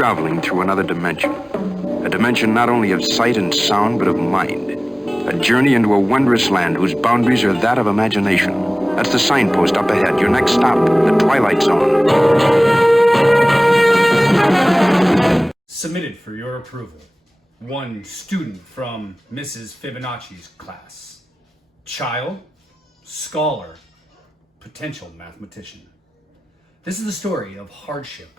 traveling through another dimension. A dimension not only of sight and sound, but of mind. A journey into a wondrous land whose boundaries are that of imagination. That's the signpost up ahead. Your next stop, the Twilight Zone. Submitted for your approval. One student from Mrs. Fibonacci's class. Child, scholar, potential mathematician. This is the story of hardship,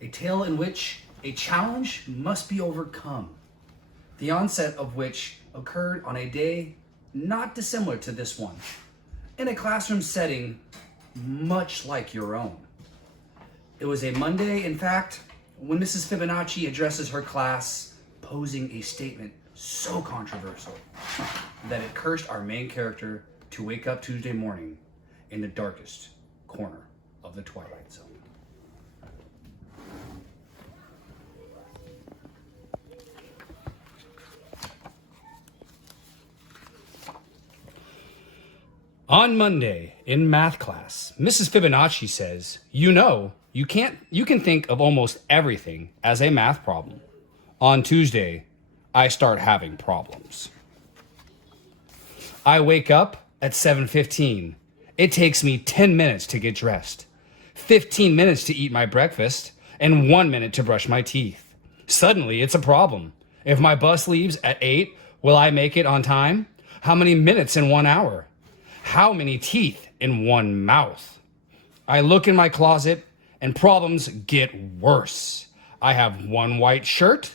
a tale in which a challenge must be overcome, the onset of which occurred on a day not dissimilar to this one, in a classroom setting much like your own. It was a Monday, in fact, when Mrs. Fibonacci addresses her class, posing a statement so controversial that it cursed our main character to wake up Tuesday morning in the darkest corner of the Twilight Zone. On Monday in math class, Mrs. Fibonacci says, you can think of almost everything as a math problem. On Tuesday, I start having problems. I wake up at 7:15. It takes me 10 minutes to get dressed, 15 minutes to eat my breakfast, and 1 minute to brush my teeth. Suddenly, it's a problem. If my bus leaves at 8, will I make it on time? How many minutes in 1 hour? How many teeth in one mouth? I look in my closet and problems get worse. I have 1 white shirt,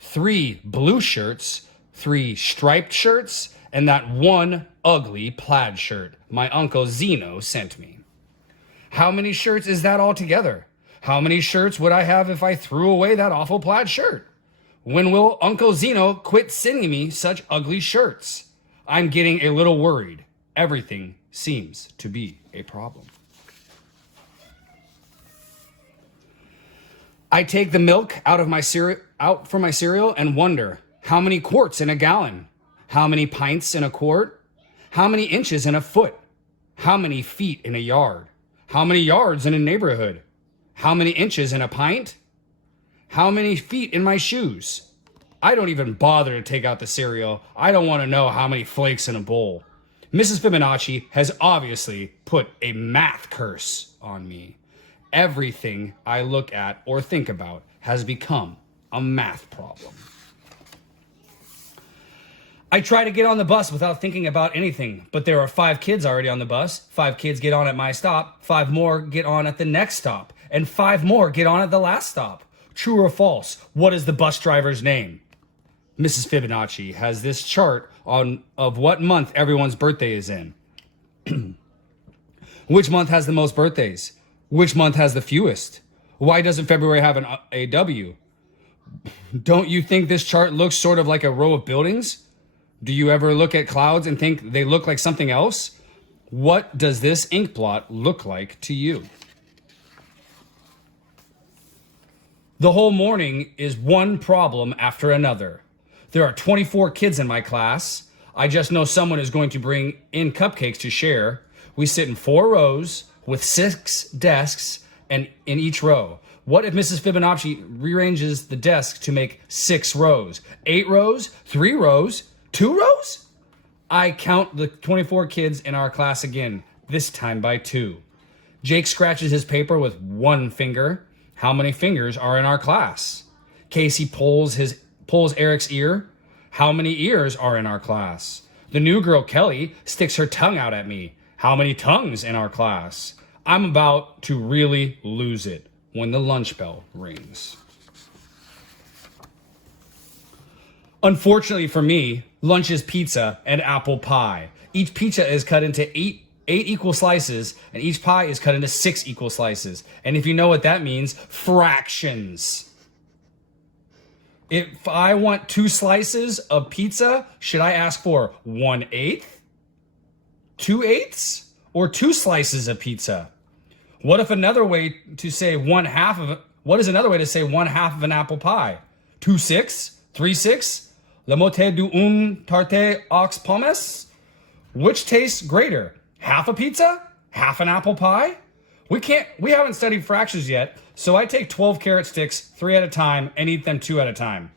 3 blue shirts, 3 striped shirts, and that 1 ugly plaid shirt my Uncle Zeno sent me. How many shirts is that altogether? How many shirts would I have if I threw away that awful plaid shirt? When will Uncle Zeno quit sending me such ugly shirts? I'm getting a little worried. Everything seems to be a problem. I take the milk out from my cereal and wonder, how many quarts in a gallon? How many pints in a quart? How many inches in a foot? How many feet in a yard? How many yards in a neighborhood? How many inches in a pint? How many feet in my shoes? I don't even bother to take out the cereal. I don't want to know how many flakes in a bowl. Mrs. Fibonacci has obviously put a math curse on me. Everything I look at or think about has become a math problem. I try to get on the bus without thinking about anything, but there are 5 kids already on the bus. 5 kids get on at my stop, 5 more get on at the next stop, and 5 more get on at the last stop. True or false? What is the bus driver's name? Mrs. Fibonacci has this chart of what month everyone's birthday is in. Which month has the most birthdays? Which month has the fewest? Why doesn't February have a W? Don't you think this chart looks sort of like a row of buildings? Do you ever look at clouds and think they look like something else? What does this ink blot look like to you? The whole morning is one problem after another. There are 24 kids in my class. I just know someone is going to bring in cupcakes to share. We sit in 4 rows with 6 desks and in each row. What if Mrs. Fibonacci rearranges the desk to make 6 rows? 8 rows? 3 rows? 2 rows? I count the 24 kids in our class again, this time by 2. Jake scratches his paper with 1 finger. How many fingers are in our class? Casey pulls Eric's ear. How many ears are in our class? The new girl, Kelly, sticks her tongue out at me. How many tongues in our class? I'm about to really lose it when the lunch bell rings. Unfortunately for me, lunch is pizza and apple pie. Each pizza is cut into 8 equal slices, and each pie is cut into 6 equal slices. And if you know what that means, fractions. If I want 2 slices of pizza, should I ask for 1/8, 2/8, or 2 slices of pizza? What is another way to say 1/2 of an apple pie? 2/6, 3/6, la moitié d'une tarte aux pommes? Which tastes greater? Half a pizza? Half an apple pie? We haven't studied fractions yet, so I take 12 carrot sticks 3 at a time and eat them 2 at a time.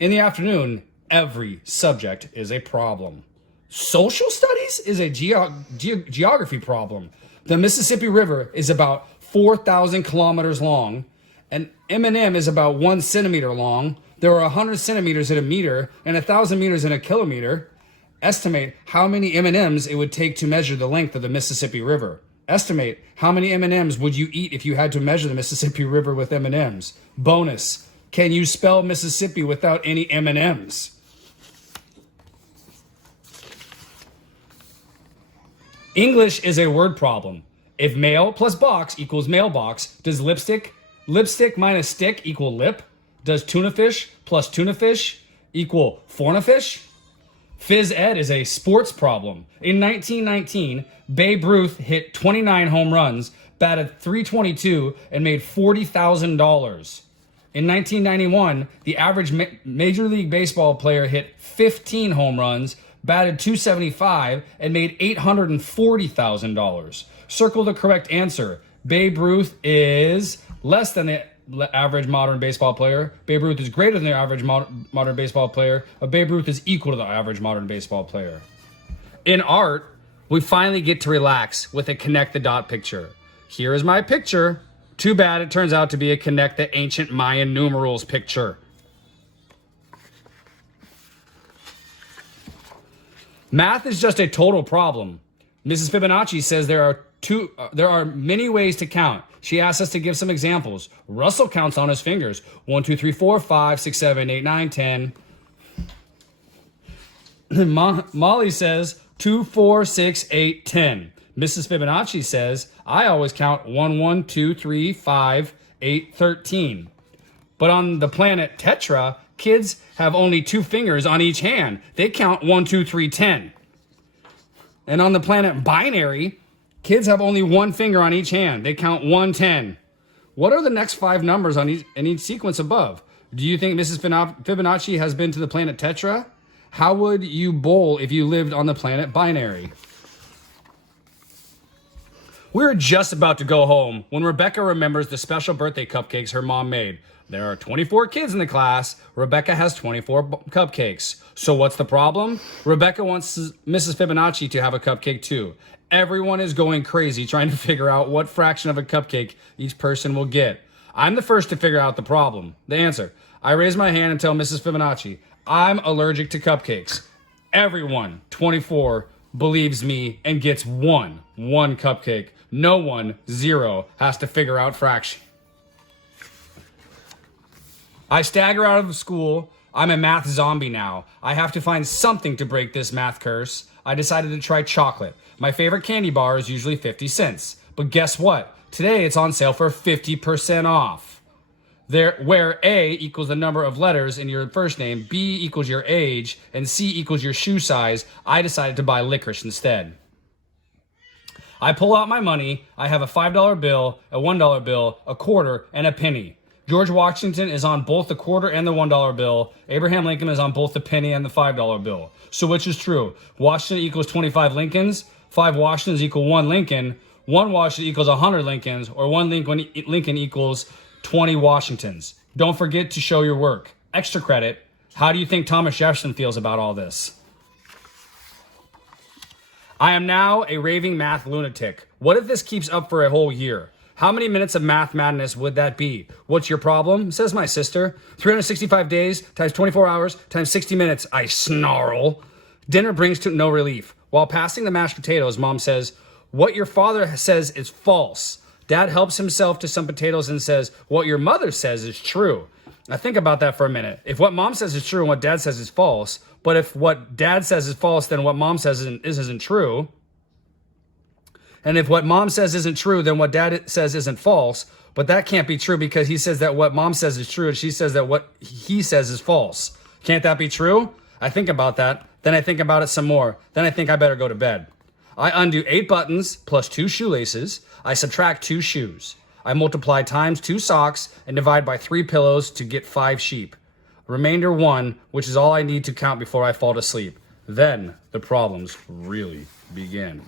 In the afternoon, every subject is a problem. Social studies is a geography problem. The Mississippi River is about 4,000 kilometers long. An M&M is about 1 centimeter long. There are 100 centimeters in a meter and 1,000 meters in a kilometer. Estimate how many M&Ms it would take to measure the length of the Mississippi River. Estimate how many M&Ms would you eat if you had to measure the Mississippi River with M&Ms. Bonus, can you spell Mississippi without any M&Ms? English is a word problem. If mail plus box equals mailbox, does lipstick minus stick equal lip? Does tuna fish plus tuna fish equal fornafish? Phys ed is a sports problem. In 1919, Babe Ruth hit 29 home runs, batted .322, and made $40,000. In 1991, the average Major League Baseball player hit 15 home runs, batted .275, and made $840,000. Circle the correct answer. Babe Ruth is less than the average modern baseball player. Babe Ruth is greater than the average modern baseball player. Babe Ruth is equal to the average modern baseball player. In art, we finally get to relax with a connect the dot picture. Here is my picture. Too bad it turns out to be a connect the ancient Mayan numerals picture. Math is just a total problem. Mrs. Fibonacci says there are many ways to count. She asks us to give some examples. Russell counts on his fingers. 1, 2, 3, 4, 5, 6, 7, 8, 9, 10. Molly says 2, 4, 6, 8, 10. Mrs. Fibonacci says, I always count 1, 1, 2, 3, 5, 8, 13. But on the planet Tetra, kids have only 2 fingers on each hand. They count 1, 2, 3, 10. And on the planet Binary, kids have only 1 finger on each hand. They count 1, 10. What are the next 5 numbers in each sequence above? Do you think Mrs. Fibonacci has been to the planet Tetra? How would you bowl if you lived on the planet Binary? We're just about to go home when Rebecca remembers the special birthday cupcakes her mom made. There are 24 kids in the class. Rebecca has 24 cupcakes. So what's the problem? Rebecca wants Mrs. Fibonacci to have a cupcake too. Everyone is going crazy trying to figure out what fraction of a cupcake each person will get. I'm the first to figure out the problem. The answer. I raise my hand and tell Mrs. Fibonacci, I'm allergic to cupcakes. Everyone, 24, believes me and gets one cupcake. No one, 0, has to figure out fraction. I stagger out of school. I'm a math zombie now. I have to find something to break this math curse. I decided to try chocolate. My favorite candy bar is usually 50 cents. But guess what? Today it's on sale for 50% off. Where A equals the number of letters in your first name, B equals your age, and C equals your shoe size, I decided to buy licorice instead. I pull out my money. I have a $5 bill, a $1 bill, a quarter, and a penny. George Washington is on both the quarter and the $1 bill. Abraham Lincoln is on both the penny and the $5 bill. So which is true? Washington equals 25 Lincolns, 5 Washingtons equal 1 Lincoln, 1 Washington equals 100 Lincolns, or 1 Lincoln equals 20 Washingtons. Don't forget to show your work. Extra credit. How do you think Thomas Jefferson feels about all this? I am now a raving math lunatic. What if this keeps up for a whole year? How many minutes of math madness would that be? What's your problem? Says my sister. 365 days times 24 hours times 60 minutes. I snarl. Dinner brings to no relief. While passing the mashed potatoes, Mom says, what your father says is false. Dad helps himself to some potatoes and says, what your mother says is true. Now think about that for a minute. If what Mom says is true and what Dad says is false, but if what Dad says is false, then what Mom says isn't true. And if what Mom says isn't true, then what Dad says isn't false. But that can't be true because he says that what Mom says is true and she says that what he says is false. Can't that be true? I think about that. Then I think about it some more. Then I think I better go to bed. I undo 8 buttons plus 2 shoelaces. I subtract 2 shoes. I multiply times 2 socks and divide by 3 pillows to get 5 sheep. Remainder 1, which is all I need to count before I fall to sleep. Then the problems really begin.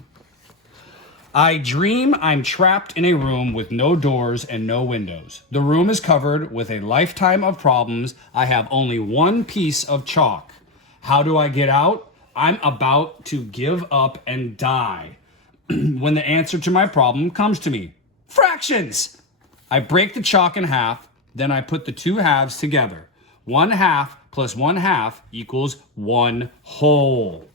I dream I'm trapped in a room with no doors and no windows. The room is covered with a lifetime of problems. I have only one piece of chalk. How do I get out? I'm about to give up and die when the answer to my problem comes to me. Fractions! I break the chalk in half, then I put the two halves together. 1/2 plus 1/2 equals 1 whole.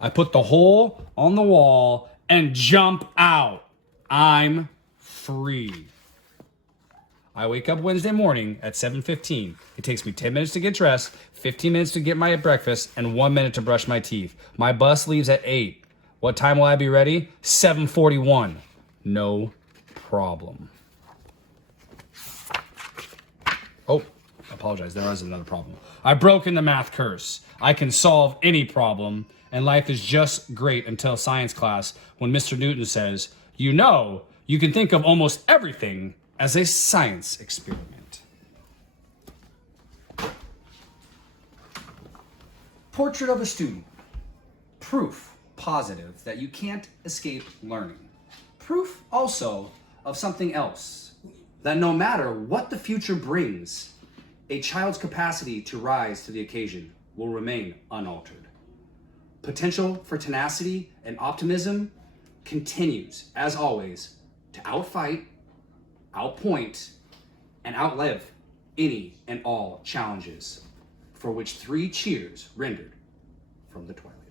I put the hole on the wall and jump out. I'm free. I wake up Wednesday morning at 7:15. It takes me 10 minutes to get dressed, 15 minutes to get my breakfast, and 1 minute to brush my teeth. My bus leaves at 8. What time will I be ready? 7:41. No problem. Oh, I apologize. There was another problem. I've broken the math curse. I can solve any problem, and life is just great until science class when Mr. Newton says, you can think of almost everything as a science experiment. Portrait of a student. Proof positive that you can't escape learning. Proof also of something else, that no matter what the future brings, a child's capacity to rise to the occasion will remain unaltered. Potential for tenacity and optimism continues, as always, to outfight, outpoint, and outlive any and all challenges, for which 3 cheers rendered from the twilight.